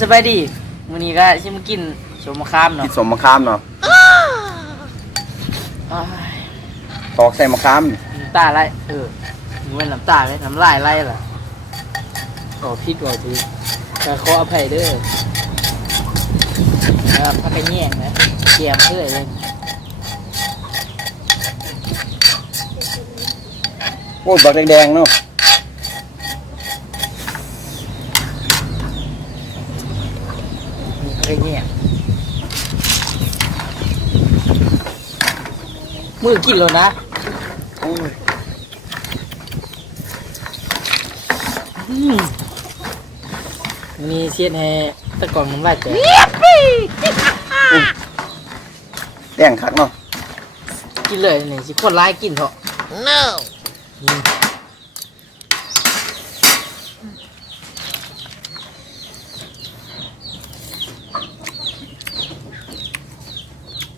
สบายดีมื้อนี้ก็สิมากินสมมะขามเนาะกินสมมะขามเนาะ อ้าย ตอกใส่มะขาม น้ำตาไหลมันเป็นน้ำตาไหลน้ำลายไหลล่ะผิดถูกก็ขออภัยเด้อพักกันแย่งนะเกียมเพื่อเลย โอ้บักแดงๆเนาะ พักกันแย่งมือกินแล้วนะโอ้ยมีเสียดให้ตะกอนน้ำลายแตก แดงคักเนาะ กินเลยนี่สิคนร้ายกินเถอะ no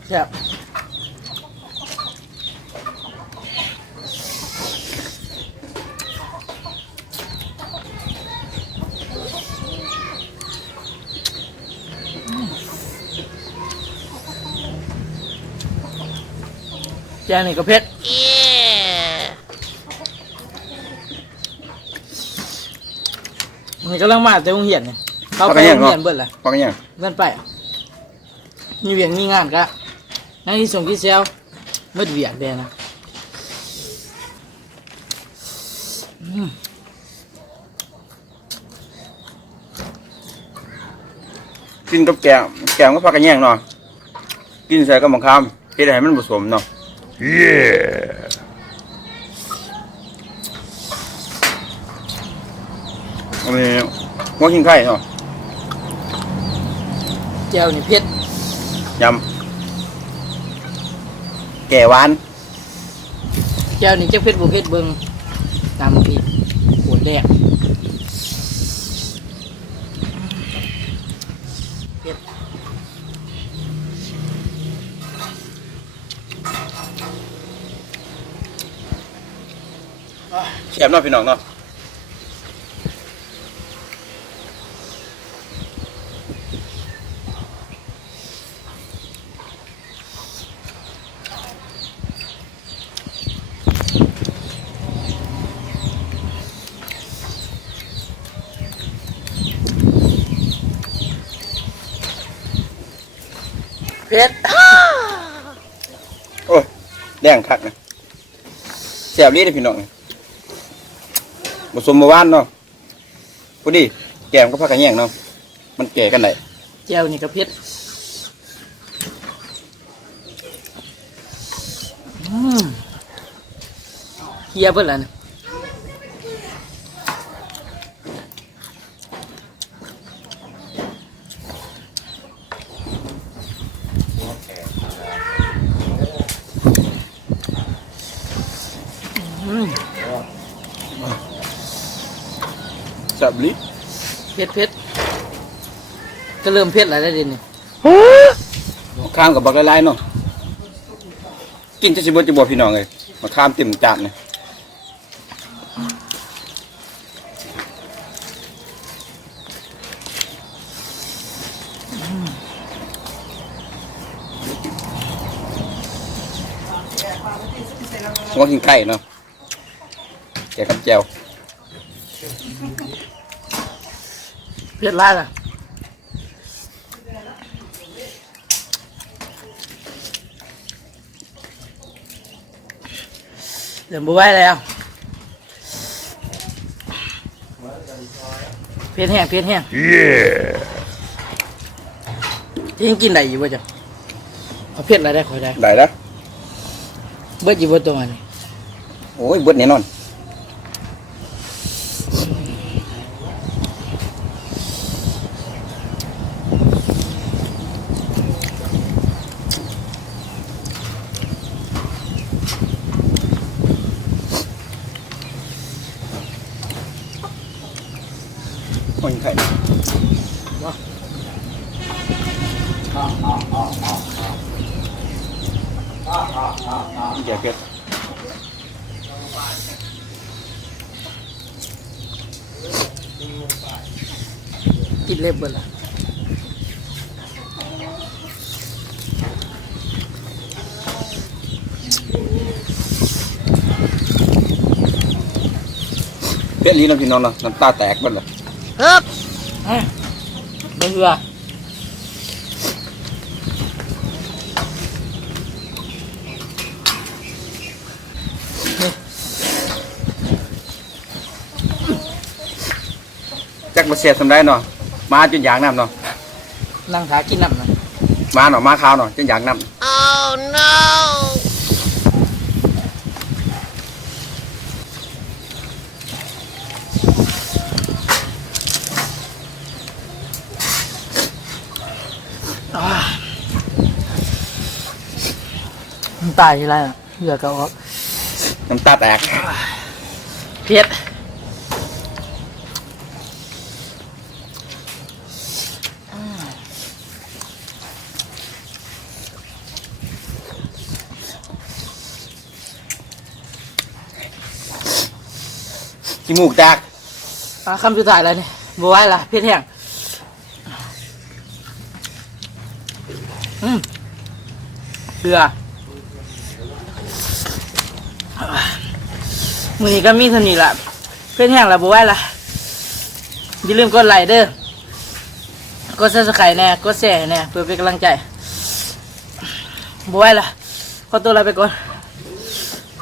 แซ่บแกงนี่ก็เผ็ดนี่กำลังมาแต่โรงเรียนเนี่ยเขาไปโรงเรียนเบิดแหละ ปักยัง เงินไปมีเวียงมีงานก็ในที่ส่งที่เซลมืดเวียงเดนนะกินกับแกงก็พักกันแย่งเนาะกินใส่กับมะขามเฮ็ดให้มันผสมเนาะอันนี้หัวขิงไข่เนาะ เจียวนี่เผ็ด ยำแก่หวาน เจียวนี่จะเผ็ดบุเผ็ดเบิ่งตามอีกปวดแดกเผ็ด แซ่บเนาะพี่น้องเนาะเผ็ด โอ้ยแดงคักนะแซ่บดีเด้อพี่น้องผสมมาหวานเนาะพอดีแกงก็พักกันแย่งเนาะมันแก่กันได้ เจียวนี่ก็เผ็ดเฮียเบิ่นล่ะเนี่ยแซ่บดี เผ็ดก็เริ่มเผ็ดแล้วได้ดินี่ ข้ามกับบักหลายๆเนาะกินจะสิบ่จะบ่พี่น้องเลยมาข้ามเต็มจานเลยหัวขิงไก่เนาะแกงกับแจ่ว เผ็ดร้ายล่ะเดี๋ยวบ่ไหวแล้วเผ็ดแห้งที่ยังกินได้อยู่บ่จ๊ะเอาเผ็ดอะไรได้ขอได้ ได้แล้ว เบิดอยู่บ่ตรงอันนี้ โอ้ยเบิดแน่นอนหัวขิงไข่เนาะแกงเผ็ด กินเล็บเบิดล่ะ ผ็ดลิ้นน้ำพี่น้องเนาะน้ำตาแตกหมดเลย เบื่อ จักมาเสียบทำได้เนาะมาจนอยากน้ำเนาะ นั่งขากินน้ำนะ มาเนาะมาข้าวเนาะจนอยากน้ Oh no! น้ำตาทีไรเบื่อก็ออก ำน้ำตาแตก เผ็ด ขี้มูกแตก คำสุดท้ายแล้วนี่บัวไหวล่ะเผ็ดแห้งเบื่อมือนี้ก็มีเท่านี้ละเผ็ดแห้งละบัวไหวล่ะอย่าลืมกดไลค์เด้อกดซับสไครต์แน่กดแชร์แน่เพื่อเป็นกำลังใจบัวไหวล่ะขอตัวลาไปก่อน